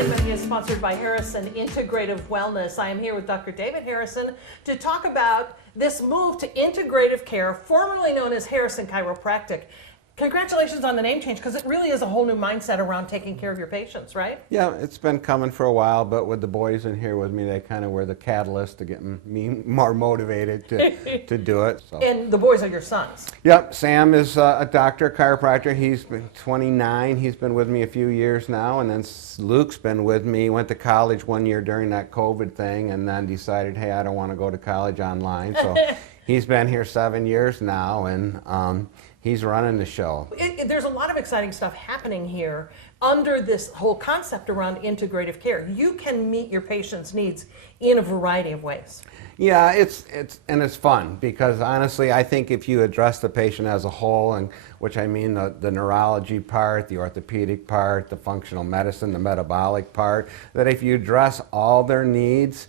segment is sponsored by Harrison Integrative Wellness. I am here with Dr. David Harrison to talk about this move to integrative care, formerly known as Harrison Chiropractic. Congratulations on the name change, because it really is a whole new mindset around taking care of your patients, right? Yeah, it's been coming for a while, but with the boys in here with me, they kind of were the catalyst to getting me more motivated to do it. So. And the boys are your sons. Yep, Sam is a doctor, chiropractor. He's been 29. He's been with me a few years now, and then Luke's been with me. Went to college 1 year during that COVID thing, and then decided, hey, I don't want to go to college online. So he's been here 7 years now, and he's running the show. There's a lot of exciting stuff happening here under this whole concept around integrative care. You can meet your patients' needs in a variety of ways. Yeah, it's fun, because honestly, I think if you address the patient as a whole, and which I mean the neurology part, the orthopedic part, the functional medicine, the metabolic part, that if you address all their needs,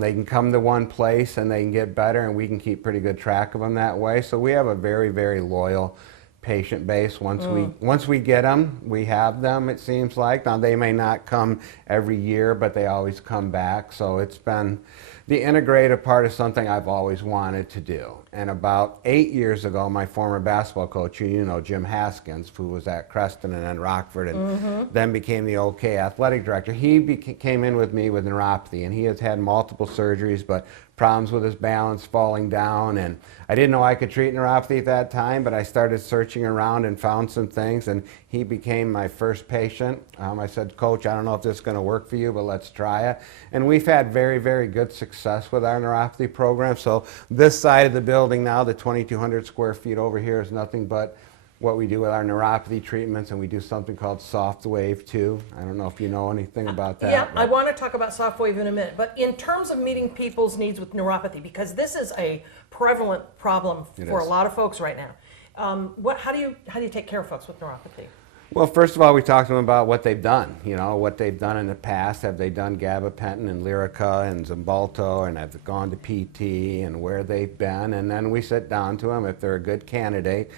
they can come to one place and they can get better, and we can keep pretty good track of them that way. So we have a very, very loyal patient base. Once we get them, we have them, it seems like. Now, they may not come every year, but they always come back. So it's been, the integrative part is something I've always wanted to do. And about 8 years ago, my former basketball coach, you know, Jim Haskins, who was at Creston and then Rockford, and then became the OK athletic director, he came in with me with neuropathy, and he has had multiple surgeries, but problems with his balance, falling down, and I didn't know I could treat neuropathy at that time, but I started searching around and found some things, and he became my first patient. I said, Coach, I don't know if this is going to work for you, but let's try it. And we've had very, very good success with our neuropathy program. So this side of the building now, the 2,200 square feet over here, is nothing but what we do with our neuropathy treatments, and we do something called soft wave too. I don't know if you know anything about that. Yeah, I want to talk about soft wave in a minute, but in terms of meeting people's needs with neuropathy, because this is a prevalent problem for a lot of folks right now. How do you take care of folks with neuropathy? Well, first of all, we talk to them about what they've done, you know, what they've done in the past. Have they done gabapentin and Lyrica and Zymbalta, and have they gone to PT, and where they've been, and then we sit down to them if they're a good candidate.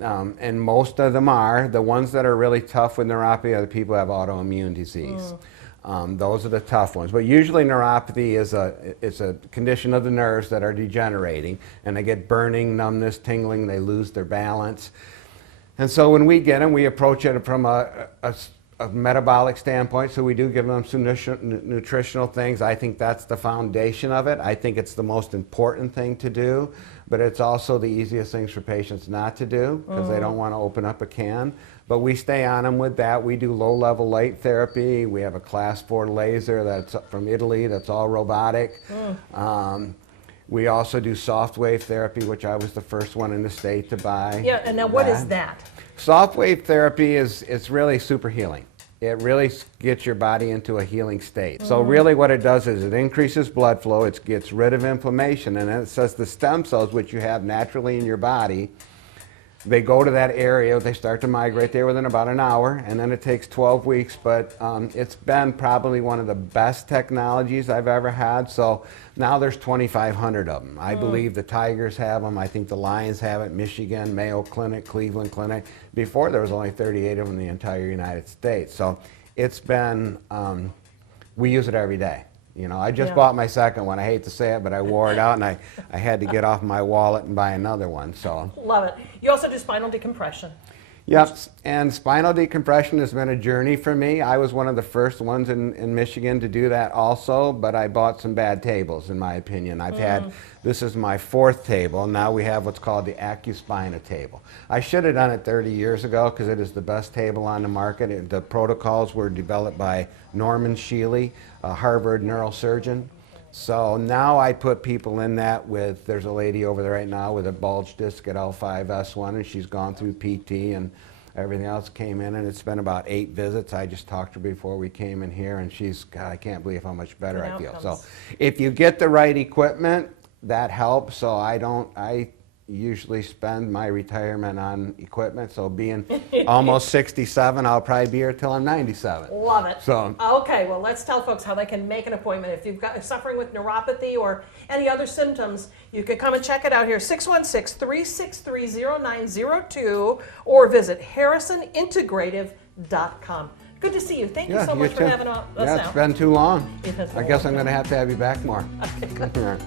And most of them are. The ones that are really tough with neuropathy are the people who have autoimmune disease. Those are the tough ones. But usually neuropathy is a condition of the nerves that are degenerating, and they get burning, numbness, tingling, they lose their balance. And so when we get them, we approach it from a metabolic standpoint, so we do give them some nutritional things. I think that's the foundation of it. I think it's the most important thing to do, but it's also the easiest things for patients not to do, because they don't want to open up a can. But we stay on them with that. We do low-level light therapy. We have a class 4 laser that's from Italy that's all robotic. We also do soft wave therapy, which I was the first one in the state to buy. Yeah, and now what is that? Soft wave therapy it's really super healing. It really gets your body into a healing state. So really what it does is it increases blood flow, it gets rid of inflammation, and then it says the stem cells, which you have naturally in your body, they go to that area, they start to migrate there within about an hour, and then it takes 12 weeks, but it's been probably one of the best technologies I've ever had. So now there's 2,500 of them. I believe the Tigers have them, I think the Lions have it, Michigan, Mayo Clinic, Cleveland Clinic. Before there was only 38 of them in the entire United States. So it's been, we use it every day. You know, I just bought my second one. I hate to say it, but I wore it out, and I had to get off my wallet and buy another one. So love it. You also do spinal decompression. Yep, and spinal decompression has been a journey for me. I was one of the first ones in Michigan to do that also, but I bought some bad tables, in my opinion. I've had, this is my 4th table. Now we have what's called the Acuspina table. I should have done it 30 years ago, because it is the best table on the market. The protocols were developed by Norman Shealy, a Harvard neurosurgeon. So now I put people in that with, there's a lady over there right now with a bulge disc at L5S1, and she's gone through PT and everything else, came in, and it's been about 8 visits. I just talked to her before we came in here, and she's, God, I can't believe how much better I feel. So if you get the right equipment, that helps. So I usually spend my retirement on equipment, so being almost 67, I'll probably be here till I'm 97. Love it. So okay, well, let's tell folks how they can make an appointment. If you've got suffering with neuropathy or any other symptoms, you can come and check it out here, 616-363-0902, or visit harrisonintegrative.com. Good to see you. Thank you Yeah, so much for too. having us Yeah, now. it's been too long. It has been I a guess long I'm going to have to have you back more. Okay, good. All right.